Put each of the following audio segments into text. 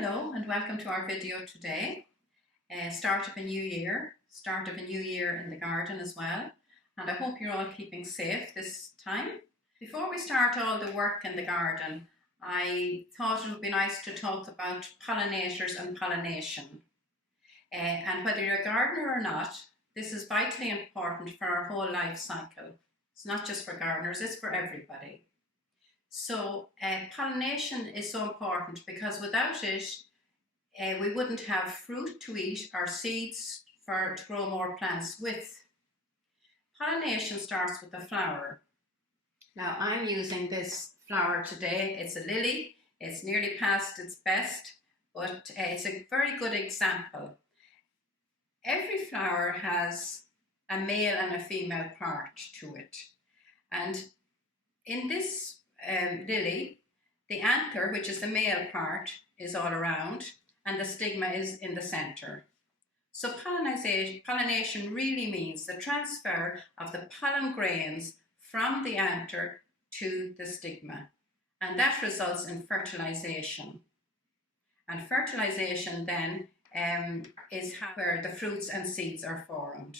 Hello and welcome to our video today. Start of a new year in the garden as well, and I hope you're all keeping safe this time. Before we start all the work in the garden, I thought it would be nice to talk about pollinators and pollination. And whether you're a gardener or not, this is vitally important for our whole life cycle. It's not just for gardeners, it's for everybody. So pollination is so important because without it, we wouldn't have fruit to eat or seeds to grow more plants with. Pollination starts with the flower. Now I'm using this flower today. It's a lily. It's nearly past its best, but it's a very good example. Every flower has a male and a female part to it. And in this lily, the anther, which is the male part, is all around, and the stigma is in the center. So pollination really means the transfer of the pollen grains from the anther to the stigma, and that results in fertilization. And fertilization then is where the fruits and seeds are formed.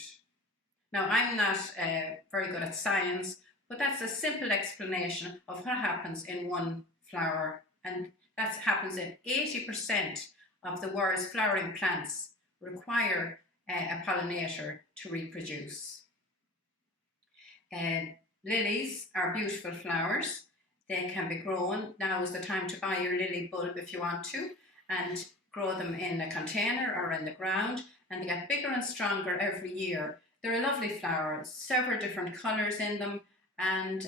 Now I'm not very good at science, but that's a simple explanation of what happens in one flower, and that happens in 80% of the world's flowering plants require a pollinator to reproduce. Lilies are beautiful flowers. They can be grown. Now is the time to buy your lily bulb if you want to, and grow them in a container or in the ground, and they get bigger and stronger every year. They're a lovely flower, several different colours in them, and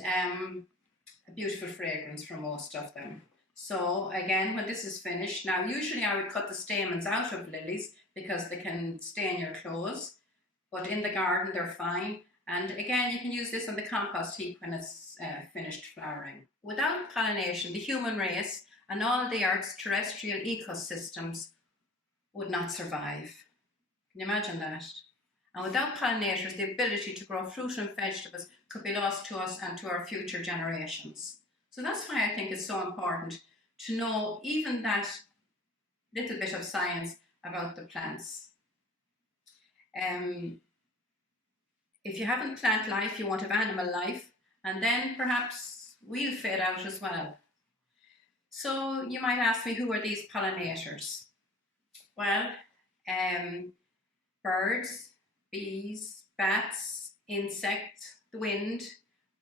a beautiful fragrance for most of them. So again, when this is finished, now usually I would cut the stamens out of lilies because they can stain your clothes, but in the garden they're fine. And again, you can use this on the compost heap when it's finished flowering. Without pollination, the human race and all the Earth's terrestrial ecosystems would not survive. Can you imagine that? And without pollinators, the ability to grow fruit and vegetables could be lost to us and to our future generations. So that's why I think it's so important to know even that little bit of science about the plants. If you haven't plant life, you won't have animal life, and then perhaps we'll fade out as well. So you might ask me, who are these pollinators? Well, birds, bees, bats, insects, the wind,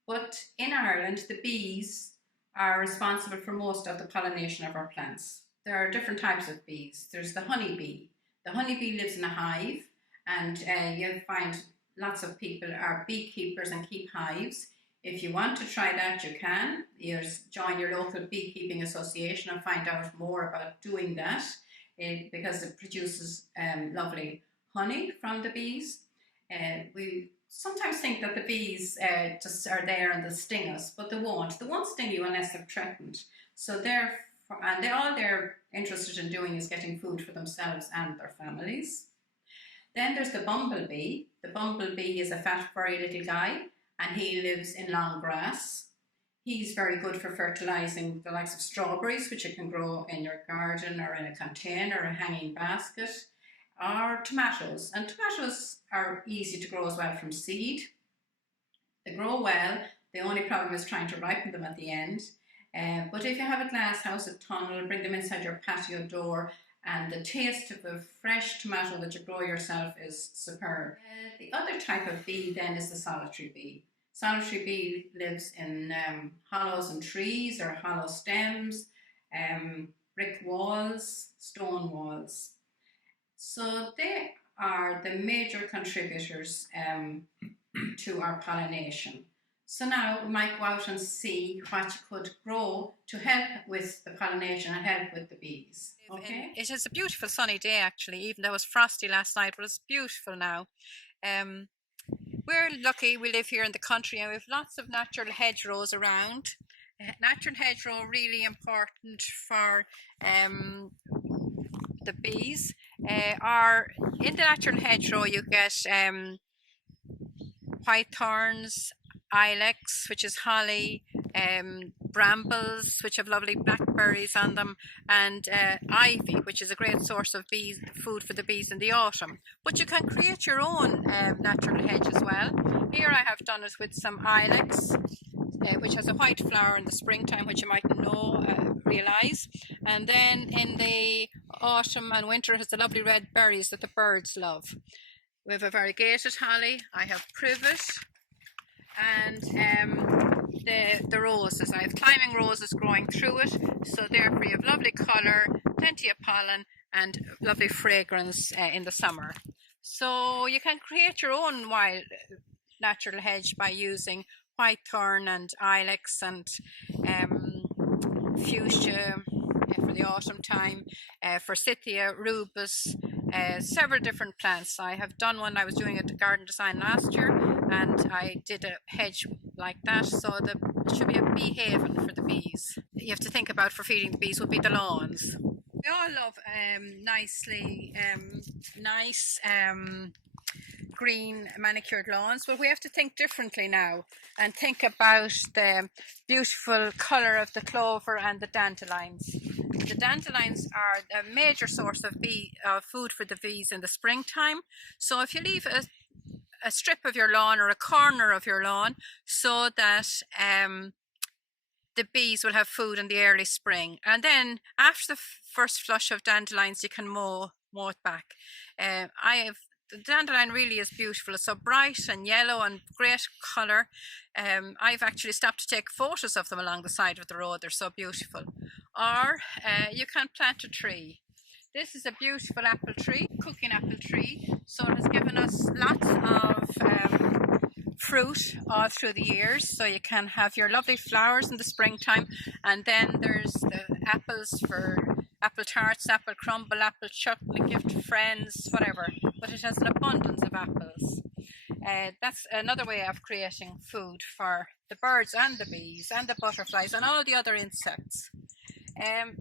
but in Ireland the bees are responsible for most of the pollination of our plants. There are different types of bees. There's the honeybee. The honeybee lives in a hive, and you'll find lots of people are beekeepers and keep hives. If you want to try that, you can. You join your local beekeeping association and find out more about doing that, because it produces lovely honey from the bees. We sometimes think that the bees just are there and they'll sting us, but they won't. They won't sting you unless they're threatened. So all they're interested in doing is getting food for themselves and their families. Then there's the bumblebee. The bumblebee is a fat, furry little guy, and he lives in long grass. He's very good for fertilizing the likes of strawberries, which you can grow in your garden or in a container or a hanging basket, or tomatoes. And tomatoes are easy to grow as well from seed. They grow well. The only problem is trying to ripen them at the end. But if you have a glass house, a tunnel, bring them inside your patio door, and the taste of a fresh tomato that you grow yourself is superb. The other type of bee then is the solitary bee. Solitary bee lives in hollows in trees or hollow stems, brick walls, stone walls. So they are the major contributors to our pollination. So now we might go out and see what you could grow to help with the pollination and help with the bees. Okay. It is a beautiful sunny day actually, even though it was frosty last night, but it's beautiful now. We're lucky we live here in the country and we have lots of natural hedgerows around. Natural hedgerow really important for the bees. In the natural hedgerow you get white thorns, ilex, which is holly, brambles, which have lovely blackberries on them, and ivy, which is a great source of food for the bees in the autumn. But you can create your own natural hedge as well. Here I have done it with some ilex, which has a white flower in the springtime, which you might realise, and then in the autumn and winter it has the lovely red berries that the birds love. We have a variegated holly, I have privet, and the roses. I have climbing roses growing through it, so therefore you have lovely colour, plenty of pollen, and lovely fragrance in the summer. So you can create your own wild natural hedge by using whitethorn and ilex and fuchsia for the autumn time, forsythia, rubus, several different plants. I have done one, I was doing a garden design last year, and I did a hedge like that, so it should be a bee haven for the bees. You have to think about for feeding the bees would be the lawns. We all love nice green manicured lawns, but we have to think differently now and think about the beautiful colour of the clover and the dandelions. The dandelions are a major source of food for the bees in the springtime, so if you leave a strip of your lawn or a corner of your lawn so that the bees will have food in the early spring, and then after the first flush of dandelions you can mow it back. The dandelion really is beautiful. It's so bright and yellow and great colour. I've actually stopped to take photos of them along the side of the road. They're so beautiful. Or you can plant a tree. This is a beautiful apple tree, cooking apple tree. So it has given us lots of fruit all through the years. So you can have your lovely flowers in the springtime, and then there's the apples for apple tarts, apple crumble, apple chocolate, gift to friends, whatever. But it has an abundance of apples. That's another way of creating food for the birds and the bees and the butterflies and all the other insects.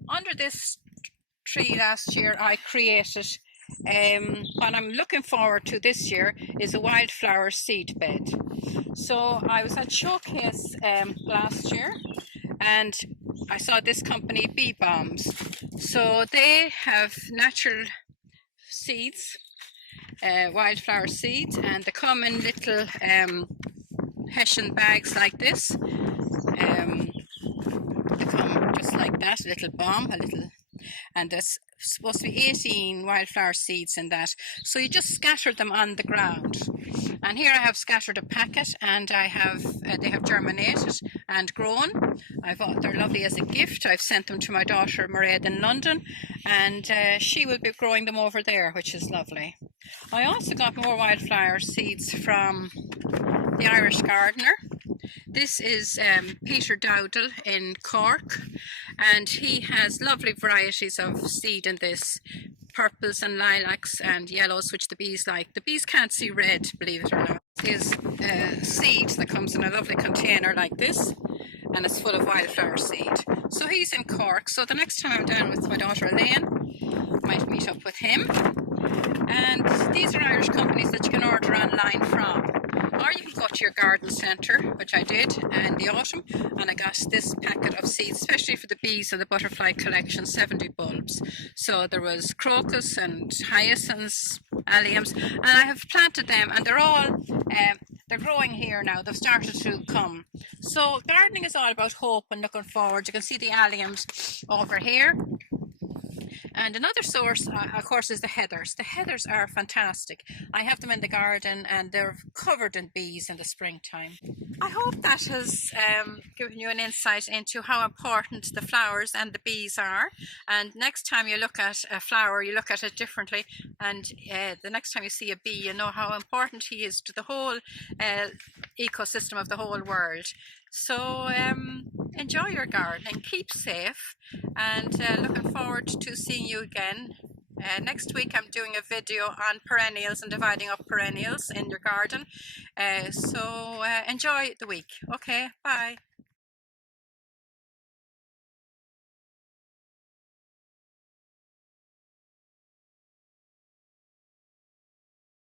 Under this tree last year I created, what I'm looking forward to this year is a wildflower seed bed. So I was at Showcase last year, and I saw this company, Bee Bombs. So they have natural seeds, wildflower seeds, and they come in little hessian bags like this. They come just like that, a little bomb, and there's supposed to be 18 wildflower seeds in that. So you just scatter them on the ground. And here I have scattered a packet, and they have germinated and grown. They're lovely as a gift. I've sent them to my daughter Mairead in London, and she will be growing them over there, which is lovely. I also got more wildflower seeds from the Irish Gardener. This is Peter Dowdall in Cork, and he has lovely varieties of seed in this. Purples and lilacs and yellows, which the bees like. The bees can't see red, believe it or not. His seed that comes in a lovely container like this, and it's full of wildflower seed. So he's in Cork, so the next time I'm down with my daughter Elaine, I might meet up with him. And these are Irish companies that you can order online from. Or you can go to your garden centre, which I did in the autumn, and I got this packet of seeds, especially for the bees and the butterfly collection, 70 bulbs. So there was crocus and hyacinths, alliums, and I have planted them, and they're all, they're growing here now. They've started to come. So gardening is all about hope and looking forward. You can see the alliums over here. And another source, of course, is the heathers. The heathers are fantastic. I have them in the garden, and they're covered in bees in the springtime. I hope that has given you an insight into how important the flowers and the bees are. And next time you look at a flower, you look at it differently. And the next time you see a bee, you know how important he is to the whole ecosystem of the whole world. So enjoy your gardening, keep safe, and looking forward to seeing you again. Next week I'm doing a video on perennials and dividing up perennials in your garden. So enjoy the week. Okay, bye.